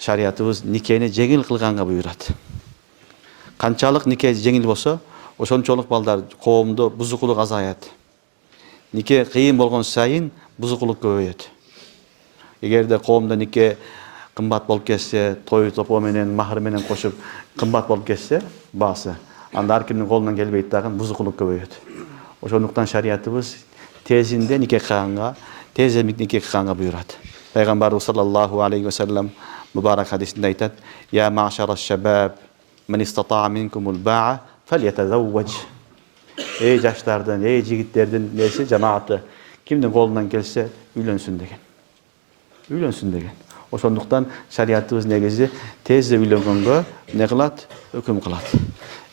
şariatımız nikeni жеңил кылганга буйрат. Kançalık nike жеңил болсо, ошончолук балдар коомдо бузукулук азаят. Нике кыйын болгон сайын бузукулук көбөйөт. Эгерде коомдо нике кымбат болуп кетсе, той топо менен, махыр менен кошуп кымбат болуп кетсе, баасы, анда ар кимдин колунан келбейт дагы бузукулук көбөйөт. Ошондуктан шариатыбыз тезинде нике кылганга, тез нике кылганга буйрат. Пайгамбарыбыз саллаллаху алейхи ва саллям mübarek hadisinde aytat: "Ya ma'şaraş şebab, men istata'a minkumul ba'a felyetezevvec." Ey yaşlardan, ey jigitlerden nesi cemaati, kimden kolundan gelse üylensün degen. Üylensün degen. Ошондуктан шариатыбыз негизи тезде үйлөнгөнгө не кылат? Өкүм кылат.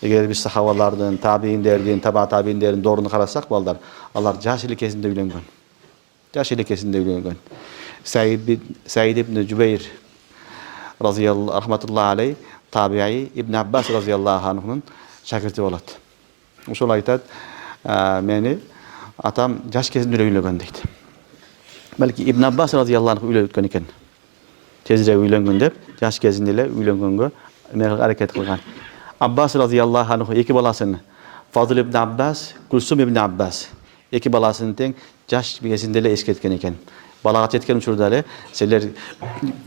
Эгер биз сахабалардын, табииндердин, таба табииндердин дооруну карасак балдар, алар жаш эле кезинде үйлөнгөн. Жаш эле кезинде үйлөнгөн. Said ibn Cübeyr rahmetullahi aleyh tabi'i İbn Abbas radıyallahu anh'ın şagirdi bolat. Ошол айтат, meni atam жаш кезимде үйлөнгөн дейт. Belki İbn Abbas radıyallahu anh үйлөнүп экен. Tezirek үйлөнгөн деп, жаш кезинде эле үйлөнгөнгө аракет кылган. Abbas radıyallahu anh эки баласын, Fadıl ibn Abbas, Kulsum ibn Abbas, эки баласын тең жаш кезинде эле эскерткен экен. Балага жеткен учурда эле силер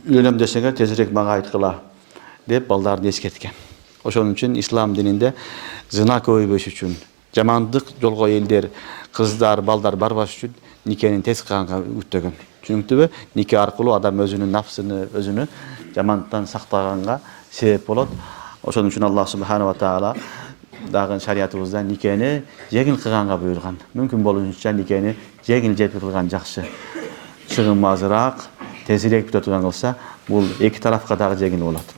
үйлөнөм десеңер тезирээк мага айткыла деп балдарды эскерткен. Ошон үчүн ислам дининде зына көбөйбөш үчүн, жамандык жолго элдер, кыздар, балдар барбаш үчүн никенин тез кылганга үгүттөгөн. Түшүнүктүүбү? Нике аркылуу адам өзүнүн нафсыны, өзүнү жамандыктан сактаганга себеп болот. Ошон үчүн Аллах субхана ва таала дагы шариатыбызда никени жеңил кылганга буйрган. Мүмкүн болушунча никени жеңил жетип кылган жакшы. Чыгым азыраак, тезирээк бүтө турган болсо, бул эки тарафка дагы жеңил болот.